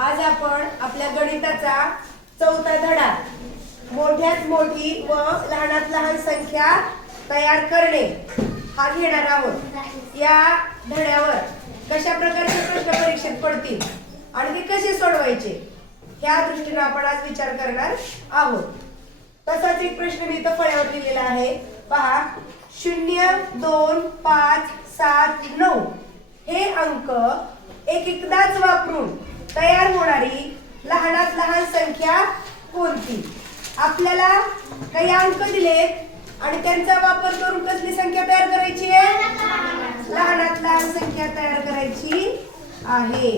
आज आपण आपल्या गणिताचा चौथा धडा मोठ्यात मोठी व लहानात लहान संख्या तयार करणे हा घेणार आहोत। या धड्यावर कशा प्रकारचे प्रश्न परीक्षेत पडतील आणि ते कसे सोडवायचे या दृष्टीने आपण आज विचार करणार आहोत। तसाच एक प्रश्न मी इथं फळ्यावर लिहिलेला आहे, पहा। 0 2 5 7 9 हे अंक एकदाच वापरून तयार होणारी लहानात लहान संख्या कोणती? आपल्याला काही अंक दिलेत आणि त्यांचा वापर करून कसली संख्या तयार करायची आहे? लहानात लहान संख्या तयार करायची आहे।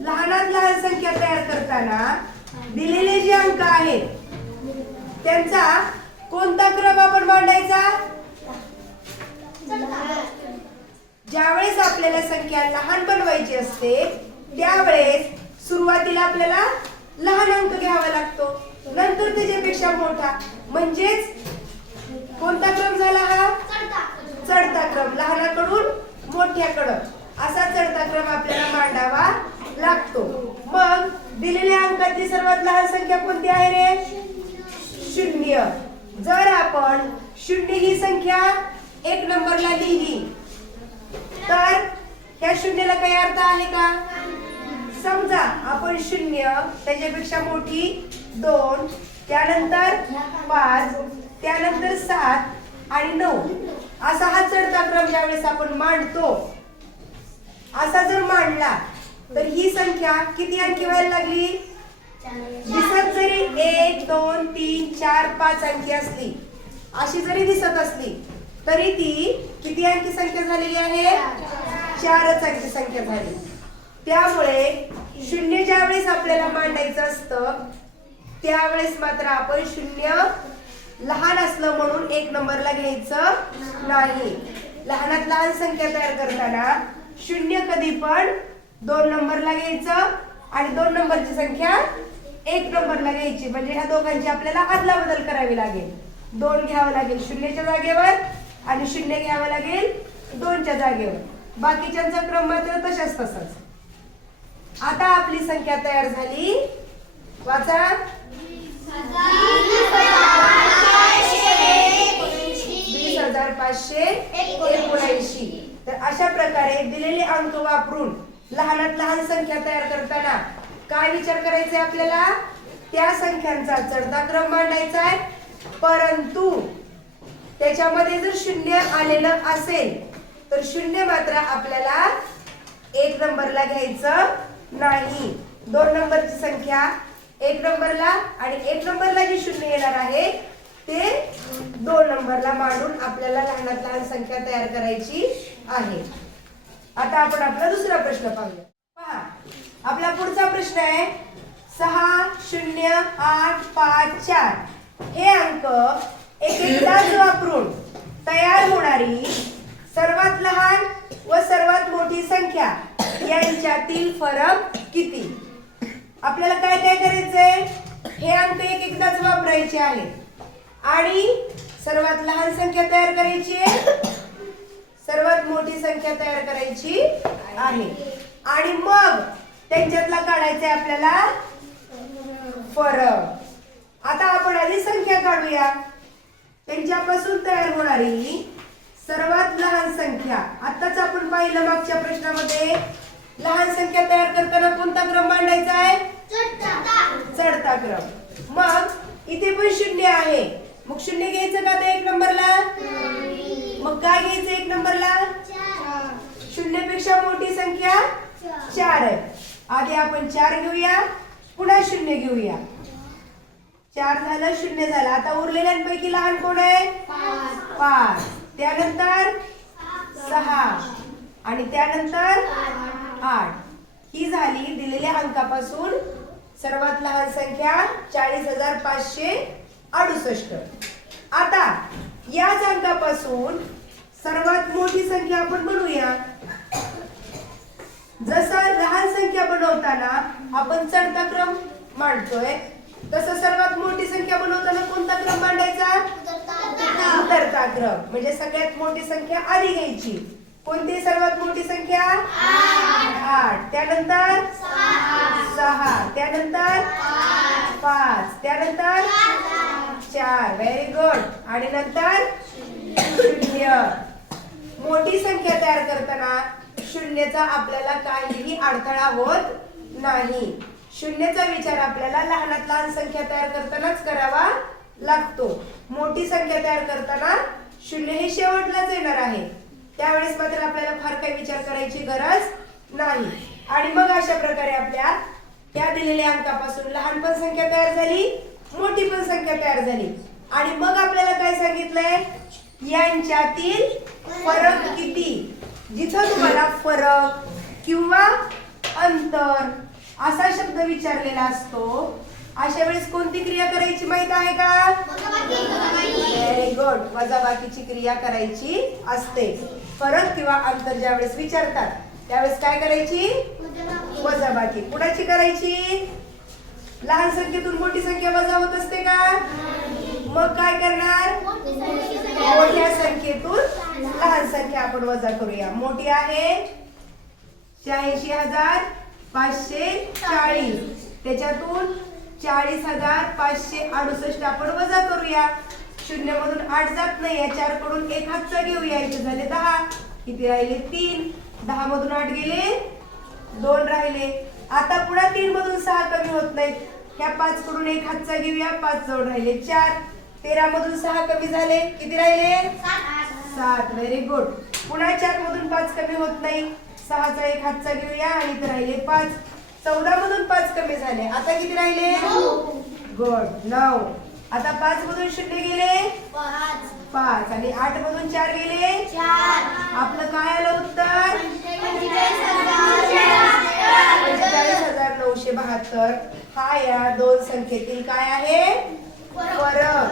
लहानात लहान संख्या तयार करताना दिलेले जे अंक आहेत त्यांचा कोणता क्रम आपण मांडायचा? ज्यावेळेस आपल्याला संख्या लहान बनवायची असते त्यावेळेस सुरुवातीला आपल्याला लहान अंक घ्यावा लागतो, नंतर त्याच्यापेक्षा मोठा, म्हणजेच कोणता क्रम झाला हा? चढता क्रम। लहानाकडून मोठ्याकडे असा चढता क्रम आपल्याला मांडावा लागतो। मग दिलेल्या अंकातली सर्वात लहान संख्या कोणती आहे रे? 0। जर आपण 0 ही संख्या 1 नंबरला लिहिली तर त्या 0ला काही अर्थ आहे का? समजा आपण 0 त्याच्यापेक्षा मोठी 2, त्यानंतर 5, त्यानंतर 7 आणि 9 असा हा चढता क्रम ज्यावेळेस आपण मांडतो, असा जर मांडला तर ही संख्या किती अंकी व्हायला लागली? दिसत जरी 1 2 3 4 5 अंकी असली, अशी जरी दिसत असली तरी ती किती अंकी संख्या झालेली आहे? 4च अंकी संख्या झाली। त्यामुळे 0 ज्या वेळेस आपल्याला मांडायचं असतं त्यावेळेस मात्र आपण 0 लहान असलं म्हणून 1 नंबरला घ्यायचं नाही। लहानात लहान संख्या तयार करताना 0 कधी पण 2 नंबरला घ्यायचं आणि 2 नंबरची संख्या 1 नंबरला घ्यायची, म्हणजे ह्या दोघांची आपल्याला अदलाबदल करावी लागेल। 2 घ्यावं लागेल 0च्या जागेवर आणि 0 घ्यावं लागेल 2च्या जागेवर। बाकीच्यांचा क्रम मात्र तसाच। आता आपली संख्या तयार झाली, वाचा। 20,579। तर अशा प्रकारे दिलेले अंक वापरून लहानात लहान संख्या तयार करताना काय विचार करायचा आहे आपल्याला? त्या संख्यांचा चढता क्रम मांडायचा आहे, परंतु त्याच्यामध्ये जर 0 आलेलं असेल तर 0 मात्र आपल्याला 1 नंबरला घ्यायचं नाही। 2 नंबरची संख्या 1 नंबरला आणि 1 नंबरला जी 0 येणार आहे ते 2 नंबरला मांडून आपल्याला लहानात लहान संख्या तयार करायची आहे। आता आपण आपला दुसरा प्रश्न पाहूया। पहा, आपला पुढचा प्रश्न आहे 6 0 8 5 4 हे अंक एकदाच वापरून तयार होणारी सर्वात लहान व सर्वात मोठी संख्या यांच्यातील फरक किती? आपल्याला काय काय करायचंय? हे अंक एकदाच वापरायचे आहेत आणि सर्वात लहान संख्या तयार करायची आहे, सर्वात मोठी संख्या तयार करायची आहे आणि मग त्यांच्यातला काढायचा आपल्याला फरक। आता आपण आधी संख्या काढूया। त्यांच्यापासून तयार होणारी सर्वात लहान संख्या, आताच आपण पाहिलं मागच्या प्रश्नामध्ये लहान संख्या तयार करताना कोणता क्रम मांडायचा आहे? चढता क्रम। मग इथे पण 0 आहे, मग 0 घ्यायचं का आता 1 नंबरला? मग काय घ्यायचं 1 नंबरला? 0 पेक्षा मोठी संख्या 4 आहे। आधी आपण 4 घेऊया, पुन्हा 0 घेऊया। 4 झालं 0 झालं। आता उरलेल्यांपैकी लहान कोण आहे? 5, त्यानंतर 6 आणि त्यानंतर 8। ही झाली दिलेल्या अंकापासून सर्वात लहान संख्या 40,568। आता याच अंकापासून सर्वात मोठी संख्या आपण बनवूया। जसं लहान संख्या बनवताना आपण चढता क्रम मांडतोय तसं सर्वात मोठी संख्या बनवताना कोणता क्रम मांडायचा? उतरता क्रम। म्हणजे सगळ्यात मोठी संख्या आधी घ्यायची। कोणती सर्वात मोठी संख्या? त्यानंतर 6, त्यानंतर 5, त्यानंतर 4. Very good. आणि नंतर 0. मोठी संख्या तयार करताना शून्याचा आपल्याला काहीही अडथळा होत नाही. शून्याचा विचार आपल्याला लहानात लहान संख्या तयार करतानाच करावा लागतो. मोठी संख्या तयार करताना शून्य हे शेवटलाच येणार आहे. त्यावेळेस मात्र आपल्याला फार काही विचार करायची गरज नाही. आणि मग अशा प्रकारे आपल्या त्या दिलेल्या अंकापासून लहान पण संख्या तयार झाली, मोठी पण संख्या तयार झाली. आणि मग आपल्याला काय सांगितलंय, यांच्यातील फरक किती. जिथं तुम्हाला फरक किंवा अंतर असा शब्द विचारलेला असतो, अशा वेळेस कोणती क्रिया करायची माहित आहे का? Very good. वजाबाकीची क्रिया करायची असते. फरक किंवा अंतर ज्या वेळेस विचारतात त्यावेळेस काय करायची? वजाबाकी. कुणाची करायची? लहान संख्येतून मोठी संख्या वजा होत असते का? मग काय करणार? मोठ्या संख्येतून लहान संख्या आपण वजा करूया. मोठी आहे 86,540. त्याच्यातून 40,568 आपण वजा करूया. 0 मधून 8 जात नाही. या 4 कडून 1 हातचा घेऊया. इथे झाले 10. किती राहिले? 3. 10 मधून 8 गेले, 2 राहिले. आता पुन्हा 3 मधून 6 कमी होत नाहीत. ह्या 5 कडून 1 हातचा घेऊया. 5 जवळ राहिले 4. 13 मधून 6 कमी झाले. किती राहिले? 7. Very good. पुन्हा 4 मधून 5 कमी होत नाही. 6चा 1 हातचा घेऊया आणि इथे राहिले 5. 14 मधून 5 कमी झाले. आता किती राहिले? गुड. 9. आता 5 मधून 0 गेले 5 आणि 8 मधून 4 गेले 4. आपलं काय आलं उत्तर? 45,972. हा या दोन संख्येतील काय आहे? फरक.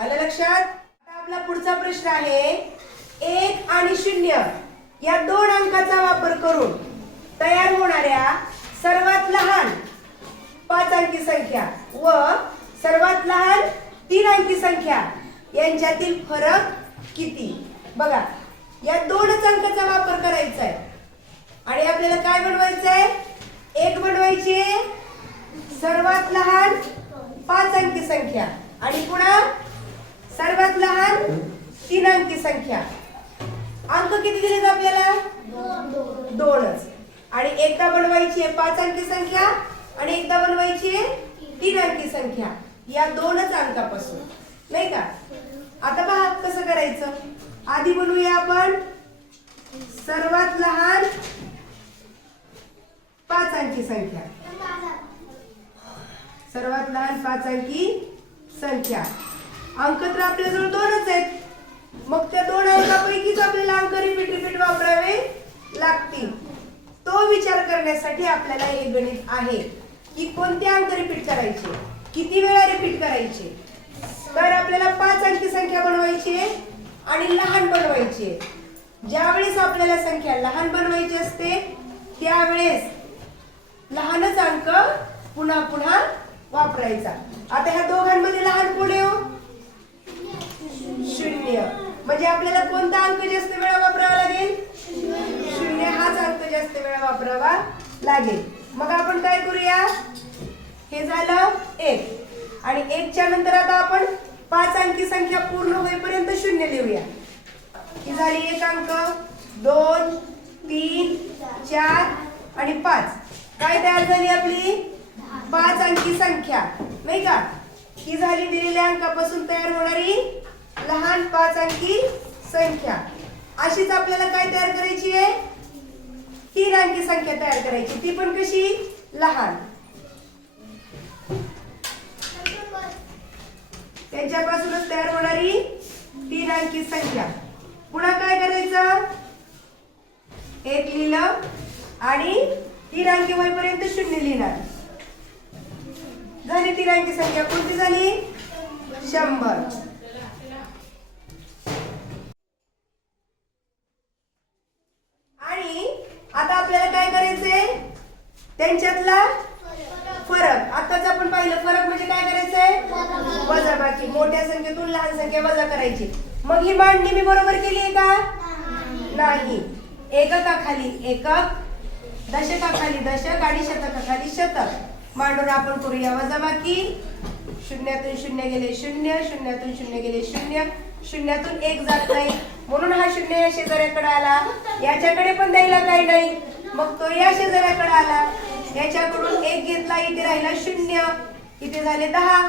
आलं लक्षात? आता आपला पुढचा प्रश्न आहे, 1 आणि 0 या दोन अंकाचा वापर करून तयार होणाऱ्या सर्वात लहान 5 अंकी संख्या व सर्वात लहान 3 अंकी संख्या यांच्यातील फरक किती. बघा, या दोनच अंकाचा वापर करायचा आहे आणि आपल्याला काय बनवायचं आहे? 1 बनवायची सर्वात लहान 5 अंकी संख्या आणि पुन्हा सर्वात लहान 3 अंकी संख्या. अंक किती दिलेत आपल्याला? 2च. आणि एकदा बनवायची आहे 5 अंकी संख्या आणि एकदा बनवायची आहे 3 अंकी संख्या. या दोनच अंकापासून, नाही का? आता पहा कसं करायचं. आधी बनवूया आपण सर्वात लहान 5 अंकी संख्या. सर्वात लहान 5 अंकी संख्या. अंक तर आपल्याजवळ 2च आहेत. मग त्या 2 अंकापैकीच आपल्याला अंक रिपीट वापरावे लागतील. तो विचार करण्यासाठी आपल्याला हे गणित आहे की कोणते अंक रिपीट करायचे, किती वेळा रिपीट करायचे. तर आपल्याला 5 अंकी संख्या बनवायची आहे आणि लहान बनवायची आहे. ज्यावेळेस आपल्याला संख्या लहान बनवायची असते त्यावेळेस लहानच अंक पुन्हा पुन्हा वापरायचा. आता ह्या दोघांमध्ये लहान कोण आहे? 0. म्हणजे आपल्याला कोणता अंक जास्त वेळा वापरावा लागेल? 0 हाच अंक जास्त वेळा वापरावा लागेल. मग आपण काय करूया? हे झालं 1 आणि 1च्या नंतर आता आपण 5 अंकी संख्या पूर्ण होईपर्यंत 0 लिहूया. ही झाली 1 अंक, 2, 3, 4 आणि 5. काय तयार झाली आपली? 5 अंकी संख्या, नाही का? ही झाली दिलेल्या अंकापासून तयार होणारी लहान 5 अंकी संख्या. अशीच आपल्याला काय तयार करायची आहे? 3 अंकी संख्या तयार करायची. ती पण कशी? लहान. त्यांच्यापासूनच तयार होणारी 3 अंकी संख्या. पुन्हा काय करायचं? 1 लिहिलं आणि 3 अंकी होईपर्यंत 0 लिहिणार. झाली 3 अंकी संख्या. कोणती झाली? 100. आणि आता आपल्याला काय करायचंय? त्यांच्यातला फरक. आताच आपण पाहिलं फरक म्हणजे काय करायचंय? वजाबाकी. मोठ्या संख्येतून लहान संख्या वजा करायची. मग ही मांडणी मी बरोबर केली आहे का? नाही. एककाखाली एकक, दशकाखाली दशक आणि शतकाखाली शतक मांडून आपण करूया वजाबाकी. शून्यातून शून्य गेले शून्य, शून्यातून शून्य गेले शून्य, शून्यातून एक जात नाही म्हणून हा शून्य या शेजाऱ्याकडे आला. याच्याकडे पण द्यायला काही नाही मग तो या शेजाऱ्याकडे आला. याच्याकडून एक घेतला, इथे राहिला शून्य, इथे झाले 10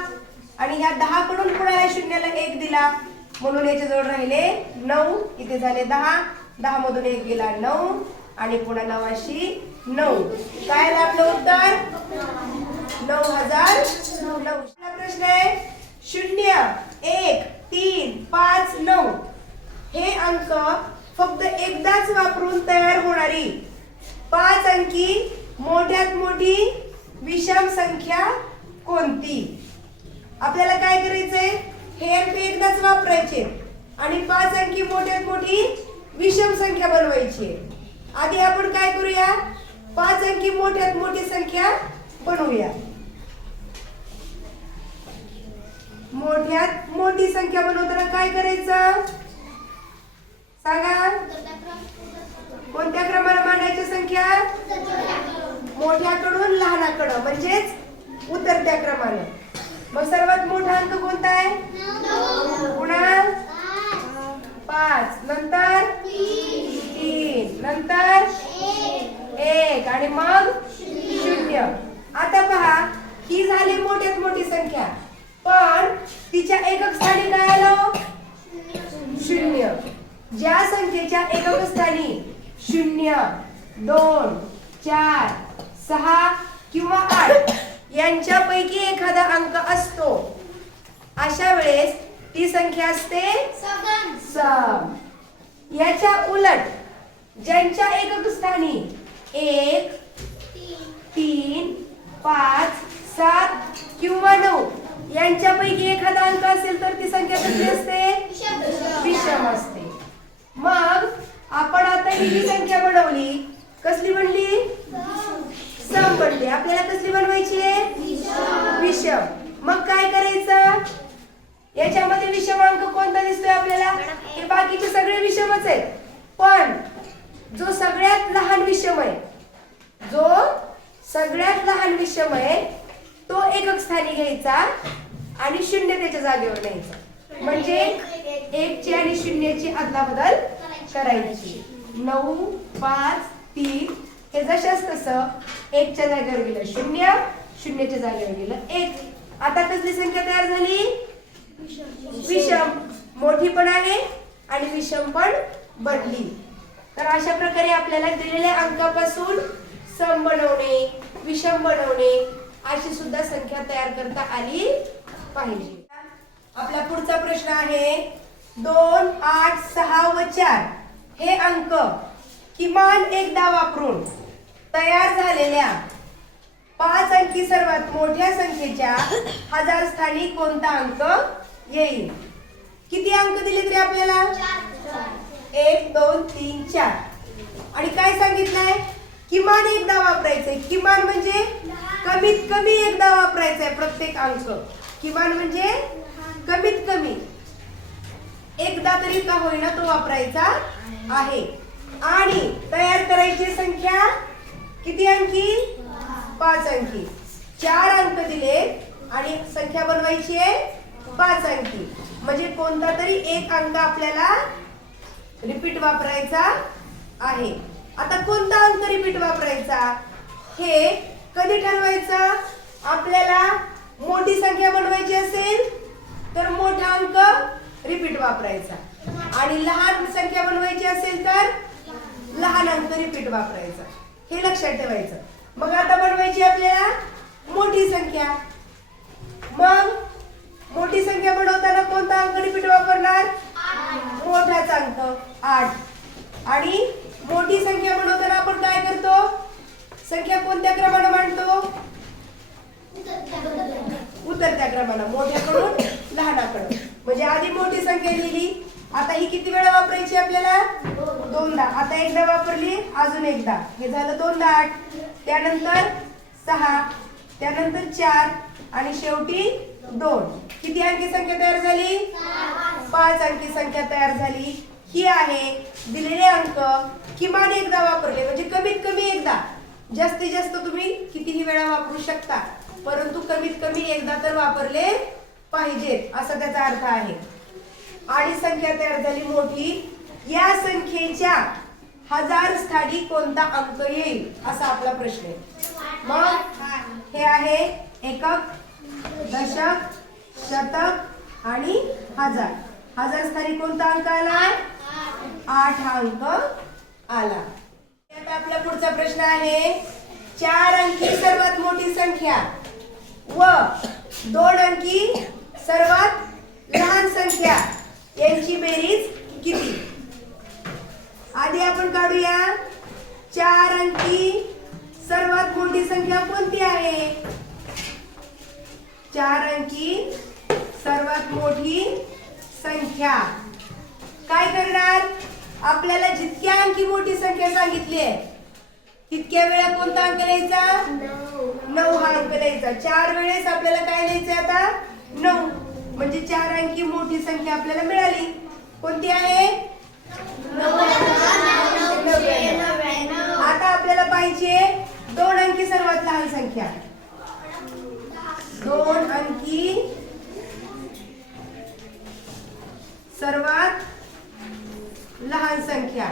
आणि ह्या 10 कडून पुन्हा शून्याला एक दिला म्हणून याच्याजवळ राहिले 9, इथे झाले 10, 10 मधून एक गेला 9 आणि पुन्हा 9 काय आलं आपलं उत्तर 9009. प्रश्न आहे 0 1 3 5 9 हे अंक फक्त एकदाच वापरून तयार होणारी 5 अंकी मोठ्यात मोठी विषम संख्या कोणती. आपल्याला काय करायचंय हे अंक एकदाच वापरायचे आणि 5 अंकी मोठ्यात मोठी विषम संख्या बनवायची. आधी आपण काय करूया 5 अंकी मोठ्यात मोठी संख्या बनवूया. मोठ्यात मोठी संख्या बनवताना काय करायचं सांगा. कोणत्या क्रमाने मांडायची संख्या मोठ्याकडून लहानाकडं म्हणजेच उतरत्या क्रमाने. मग सर्वात मोठा अंक कोणता आहे पुन्हा 5 नंतर 3 नंतर 1 आणि मग 0. आता पहा ही झाली मोठ्यात मोठी संख्या पण तिच्या एकक स्थानी काय आलं 0. ज्या संख्येच्या एकक स्थानी 0 2 4 6 किंवा 8 यांच्यापैकी एखादा अंक असतो अशा वेळेस ती संख्या असते सम. याच्या उलट ज्यांच्या एकक स्थानी 1 3 5 7 किंवा 9 यांच्यापैकी एखादा अंक असेल तर ती संख्या कशी असते विषम असते. मग आपण आता ही जी संख्या बनवली कसली बनली सम बनली. आपल्याला कसली बनवायची आहे विषम. मग काय करायचं याच्यामध्ये विषम अंक कोणता दिसतोय आपल्याला हे बाकीचे सगळे विषमच आहेत पण जो सगळ्यात लहान विषम आहे तो एकक स्थानी घ्यायचा आणि 0 त्याच्या जागेवर न्यायचा म्हणजे 1 ची आणि 0 ची अदलाबदल करायची. 9 5 3 हे जशाच तसं 1 च्या जागेवर गेलं 0, 0 च्या जागेवर गेलं 1. आता कसली संख्या तयार झाली विषम. मोठी पण आहे आणि विषम पण बनली. तर अशा प्रकारे आपल्याला दिलेल्या अंकापासून सम बनवणे विषम बनवणे अशी सुद्धा संख्या तयार करता आली पाहिजे. आपला पुढचा प्रश्न आहे 2 8 6 व 4 हे अंक किमान एकदा वापरून तयार झालेल्या 5 अंकी सर्वात मोठ्या संख्येच्या हजार स्थानी कोणता अंक येईल. किती अंक दिले तरी आपल्याला 1 2 3 4 आणि काय सांगितलंय किमान एकदा वापरायचंय. किमान म्हणजे कमीत कमी एकदा वापरायचंय प्रत्येक अंक. किमान म्हणजे कमीत कमी एकदा तरी का होईना तो वापरायचा आहे. आणि तयार करायची संख्या किती अंकी 5 अंकी. 4 अंक दिले आणि संख्या बनवायची आहे 5 अंकी म्हणजे कोणता तरी एक अंक आपल्याला रिपीट वापरायचा आहे. आता कोणता अंक रिपीट वापरायचा हे कधी ठरवायचं. आपल्याला मोठी संख्या बनवायची असेल तर मोठा अंक रिपीट वापरायचा आणि लहान संख्या बनवायची असेल तर लहान अंक रिपीट वापरायचा. हे लक्षात ठेवायचं. मग आता बनवायची आपल्याला मोठी संख्या. मग मोठी संख्या बनवताना कोणता अंक रिपीट वापरणार मोठाचा अंक 8. आणि मोठी संख्या बनवताना आपण काय करतो संख्या कोणत्या क्रमाने मांडतो उतरत्या क्रमाने मोठ्याकडून लहानाकडे. म्हणजे आधी मोठी संख्या लिहिली आता ही किती वेळा वापरायची आपल्याला 2दा. आता एकदा वापरली अजून एकदा हे झालं 2 8 त्यानंतर 6 त्यानंतर 4 आणि शेवटी 2. किती अंकी संख्या तयार झाली 5 अंकी संख्या तयार झाली. ही आहे दिलेले अंक किमान एकदा वापरले म्हणजे कमीत कमी एकदा जास्तीत जास्त तुम्ही कितीही वेळा वापरू शकता, परंतु कमीत कमी एकदा तर वापरले पाहिजेत असा त्याचा अर्थ आहे. आणि संख्या तयार झाली मोठी. या संख्येच्या हजार स्थानी कोणता अंक येईल असा आपला प्रश्न आहे. मग हे आहे एकक, दशक, शतक आणि हजार. हजार स्थानी कोणता अंक आला? 8 हा अंक आला. आता आपला पुढचा प्रश्न आहे 4 अंकी सर्वात मोठी संख्या व 2 अंकी सर्वात लहान संख्या यांची बेरीज किती? आधी आपण काढूया 4 अंकी सर्वात मोठी संख्या कोणती आहे? 4 अंकी सर्वात मोठी संख्या. काय करणार? आपल्याला जितक्या अंकी मोठी संख्या सांगितली आहे तितक्या वेळा कोणता अंक लिहायचा? 9 हा अंक लिहायचा. 4 वेळेस आपल्याला काय लिहायचं आता? 9. म्हणजे 4 अंकी मोठी संख्या आपल्याला मिळाली. कोणती आहे? 99. आता आपल्याला पाहिजे 2 अंकी सर्वात लहान संख्या. 2 अंकी सर्वात लहान संख्या.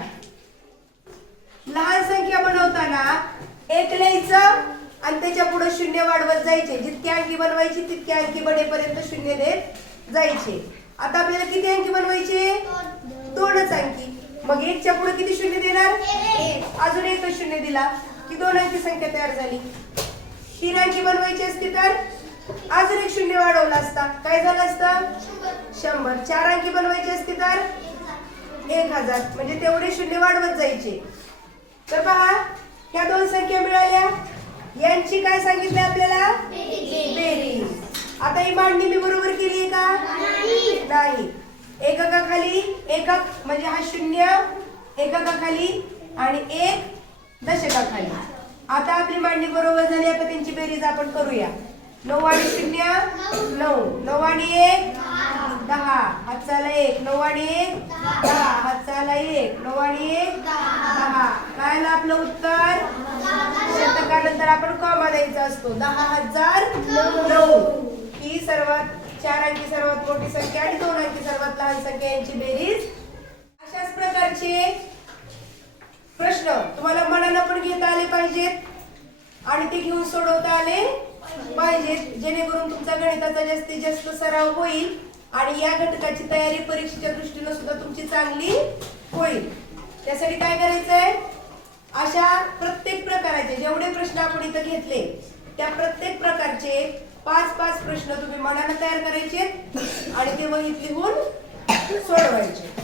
लहान संख्या बनवताना 1 लिहायचं आणि त्याच्या पुढे शून्य वाढवत जायचे. जितक्या अंकी बनवायची तितक्या अंकी बनेपर्यंत शून्य देत जायचे. आता आपल्याला किती अंकी बनवायचे? 2च अंकी. मग 1 च्या पुढे किती शून्य देणार? अजून 1च शून्य दिला की 2 अंकी संख्या तयार झाली. 3 अंकी बनवायची असती तर अजून 1 शून्य वाढवला असता. काय झालं असतं? 100. 4 अंकी बनवायची असती तर 1000. म्हणजे तेवढे शून्य वाढवत जायचे. तर पहा ह्या 2 संख्या मिळाल्या. यांची काय सांगितलं आपल्याला? बेरीज. आता ही मांडणी मी बरोबर केली आहे का? नाही. एककाखाली एकक म्हणजे हा 0 एककाखाली आणि 1 दशकाखाली. आता आपली मांडणी बरोबर झाली. आता त्यांची बेरीज आपण करूया. 9 आणि 0 9. 9 आणि 1 10. हातचाला 1. 9 आणि 1 10. हातचाला 1. 9 आणि 1 10. काय आलं आपलं उत्तर? शतकानंतर आपण कॉमा द्यायचा असतो. 10,009 ही सर्वात 4 अंकी सर्वात मोठी संख्या आणि 2 अंकी सर्वात लहान संख्या यांची बेरीज. अशाच प्रकारचे प्रश्न तुम्हाला मनानं पण घेता आले पाहिजेत आणि ते घेऊन सोडवता आले पाहिजेत, जेणेकरून तुमचा गणिताचा जास्तीत जास्त सराव होईल आणि या घटकाची तयारी परीक्षेच्या दृष्टीने सुद्धा तुमची चांगली होईल. त्यासाठी काय करायचंय? अशा प्रत्येक प्रकाराचे जेवढे प्रश्न आपण इथं घेतले त्या प्रत्येक प्रकारचे 5-5 प्रश्न तुम्ही मनानं तयार करायचे आणि ते वहीत लिहून सोडवायचे.